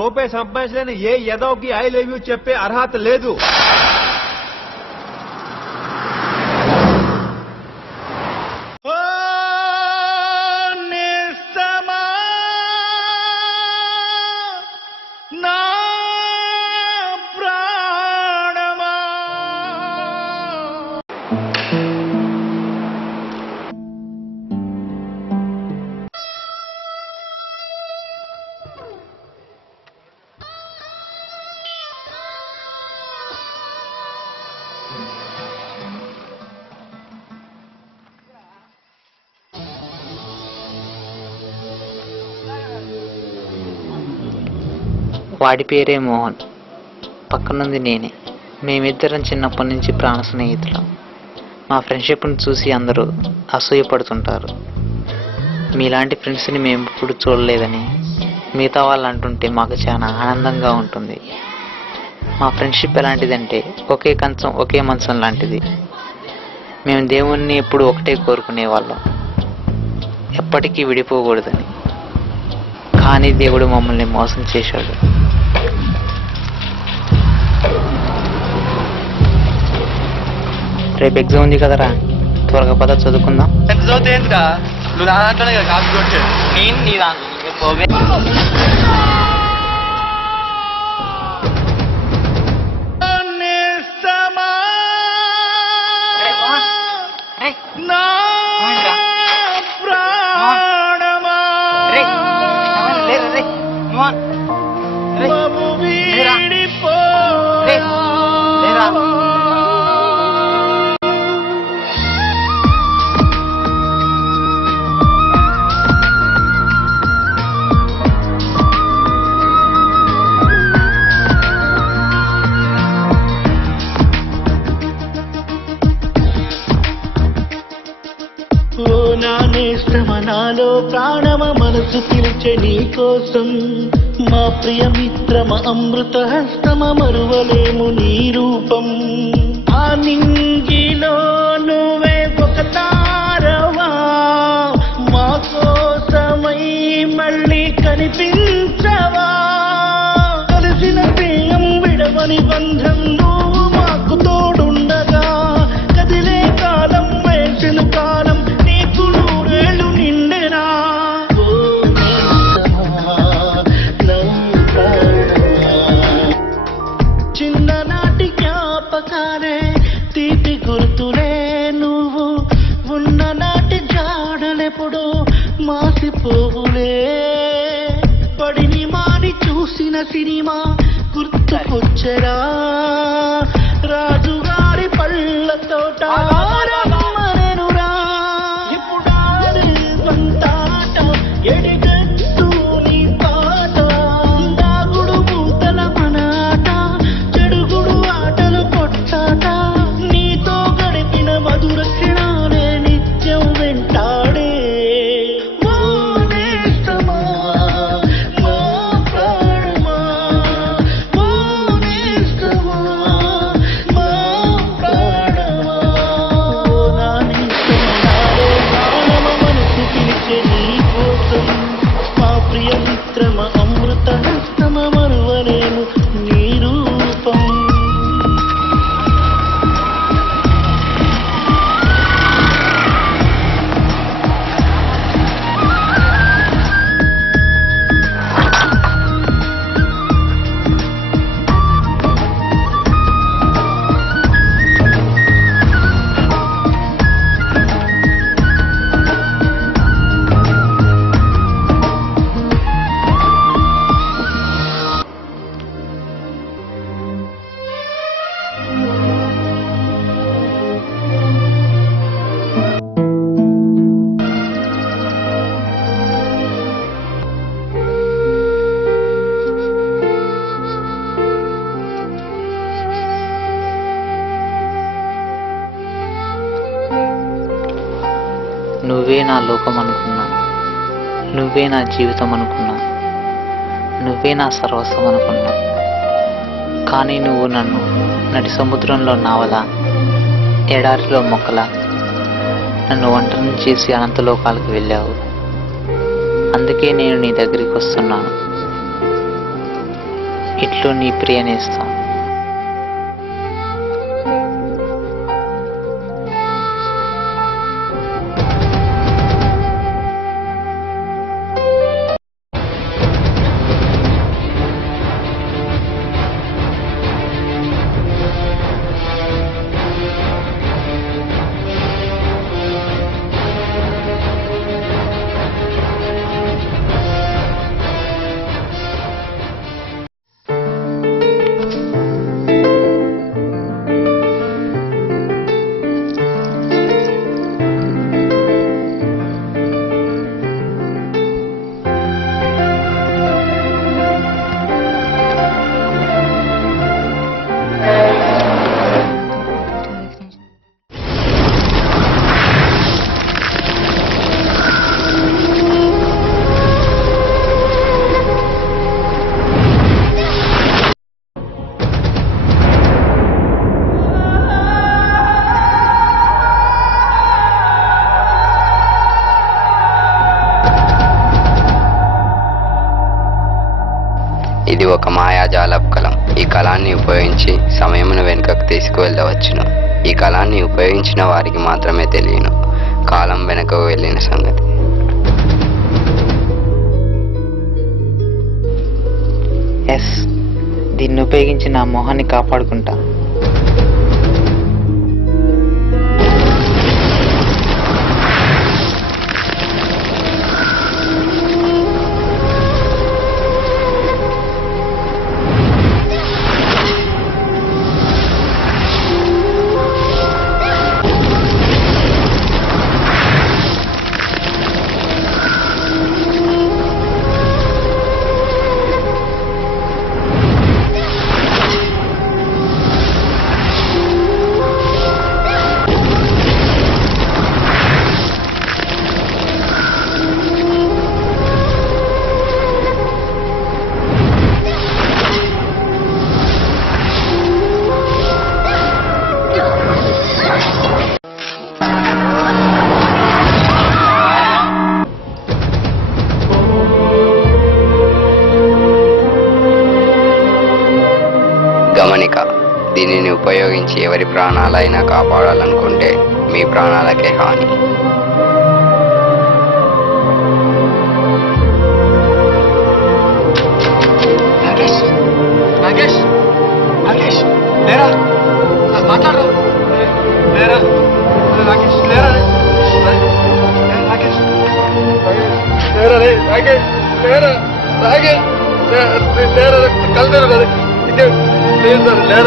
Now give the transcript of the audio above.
రూపాయి సంపాదించలేని ఏ ఎదవకి I love you చెప్పే అర్హత లేదు. వాడి పేరే మోహన్, పక్కనుంది నేనే. మేమిద్దరం చిన్నప్పటి నుంచి ప్రాణ స్నేహితులం. మా ఫ్రెండ్షిప్ని చూసి అందరూ అసూయపడుతుంటారు. మీలాంటి ఫ్రెండ్స్ని మేము ఇప్పుడు చూడలేదని మిగతా వాళ్ళు అంటుంటే మాకు చాలా ఆనందంగా ఉంటుంది. మా ఫ్రెండ్షిప్ ఎలాంటిదంటే ఒకే కంచం ఒకే మంచం లాంటిది. మేము దేవుణ్ణి ఎప్పుడు ఒకటే కోరుకునేవాళ్ళం, ఎప్పటికీ విడిపోకూడదని. కానీ దేవుడు మమ్మల్ని మోసం చేశాడు. రేపు ఎగ్జామ్ ఉంది కదరా, త్వరగా పద చదువుకుందాం. నాలో ప్రాణమ మనసు పిలిచే నీ కోసం, మా ప్రియ మిత్రమ అమృత హస్తమ మరువలేము నీ రూపం. ఆ నింగిలో నువ్వే ఒక తారవా, మా కోసమై మళ్ళీ కనిపించవా. కలిసిన ప్రియం విడవని బంధం నువ్వు మాకు తోడుండగా, కదిలే కాలం వేసిన కాలం నీకు నూరేళ్ళు నిండెనా. చిన్ననాటి జ్ఞాపకాలే తీపి గుర్తులే, నువ్వు ఉన్ననాటి జాడలెప్పుడు మాసిపోవులే. పడిని మాని చూసిన సినిమా గుర్తుకొచ్చరా, రాజుగారి పళ్ళ తోట రమ్మనెనురా. ఇప్పుడు పంతాట ఎడిగట్టు నీ పాట, దాగుడు మూతల మనాట, చెడుగుడు ఆటలు కొట్టాట. నీతో గడిపిన మధుర క్షణాలే నిత్యం వెంటాడే. నువ్వే నా లోకం అనుకున్నా, నువ్వే నా జీవితం అనుకున్నా, నువ్వే నా సర్వస్వం అనుకున్నా. కానీ నువ్వు నన్ను నడి సముద్రంలో నావలా, ఎడారిలో మొక్కలా నన్ను ఒంటరిని చేసి అనంత లోకాలకు వెళ్ళావు. అందుకే నేను నీ దగ్గరికి వస్తున్నాను. ఇట్లు నీ ప్రియనేస్తాం. ఇది ఒక మాయాజాలపు కలం. ఈ కళాన్ని ఉపయోగించి సమయమును వెనుకకు తీసుకువెళ్ళవచ్చును. ఈ కళాన్ని ఉపయోగించిన వారికి మాత్రమే తెలియను కాలం వెనుకకు వెళ్ళిన సంగతి. ఎస్, దీన్ని ఉపయోగించి నా మొహాన్ని కాపాడుకుంటా. గమనిక, దీనిని ఉపయోగించి ఎవరి ప్రాణాలైనా కాపాడాలనుకుంటే మీ ప్రాణాలకే హాని. లేరా